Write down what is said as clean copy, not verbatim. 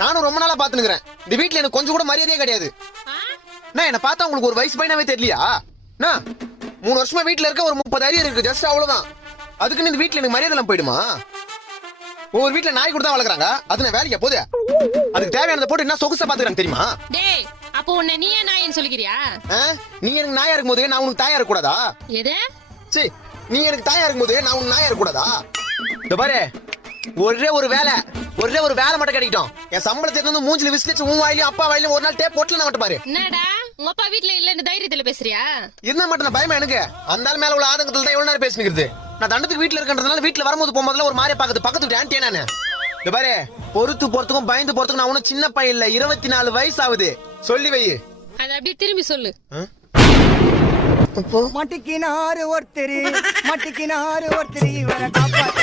நானும் ரொம்ப நாளா பாத்துனுக்குறேன். இந்த வீட்டுல எனக்கு கொஞ்சம் கூட மரியாதையே கிடையாது. நான் என்ன பார்த்தா உங்களுக்கு ஒரு வயசு பையனாவே தெரியலையா? 3 வருஷமா வீட்டுல இருக்க, ஒரு 30 அரியர் இருக்கு, ஜஸ்ட் அவ்வளவுதான். அதுக்குன்னு இந்த வீட்டுல எனக்கு மரியாதை எல்லாம் போயிடுமா? ஒவ்வொரு வீட்டுல நாய் கூட தான் வளர்க்குறாங்க. அது நான் வேலைக்கு போதே அதுக்கு தேவையானதை போட்டு என்ன சொகுசா பாத்துக்கிறாங்க தெரியுமா? டேய், அப்போ உன்னை நீயே நாயின்னு சொல்லிக்கிறியா? நீ எனக்கு நாயா இருக்கும்போது நான் உனக்கு தாயா இருக்க கூடாதா? எது? சரி, நீ எனக்கு தாயா இருக்கும்போது நான் உனக்கு நாயா இருக்க கூடாதா? இந்த பாரு, ஒரே ஒரு வேலை மட்டும் கிடைக்கட்டும். என் சம்பளத்தை வந்து மூஞ்சில விசிலிச்சு உன் வாயிலையும் அப்பா வாயிலையும் ஒரு நாள் டேப் போட்டல நான் மட்டும் பாரு. என்னடா உங்க அப்பா வீட்ல இல்லன்னு தைரியத்துல பேசுறியா? இருந்தா மட்டும் நான் பயமா எனக்கு. அந்த ஆள் மேல உள்ள ஆதங்கத்துல தான் எவ்வளவு நேரம் பேசிக்கிறது. நான் தண்டத்துக்கு வீட்டுல இருக்கன்றதுனால வீட்டுல வரும்போது போகும்போதுல ஒரு மாதிரி பாக்குது பக்கத்து ஆன்டியா நானு. இந்த பாரு, பொறுத்து போறதுக்கும் பயந்து போறதுக்கும் நான் ஒன்னும் சின்ன பையன் இல்ல, 24 வயசு ஆகுது. சொல்லி வை. அத அப்படியே திரும்பி சொல்லு. மட்டிக்கினாரு ஒருத்தர் இவரை காப்பாத்த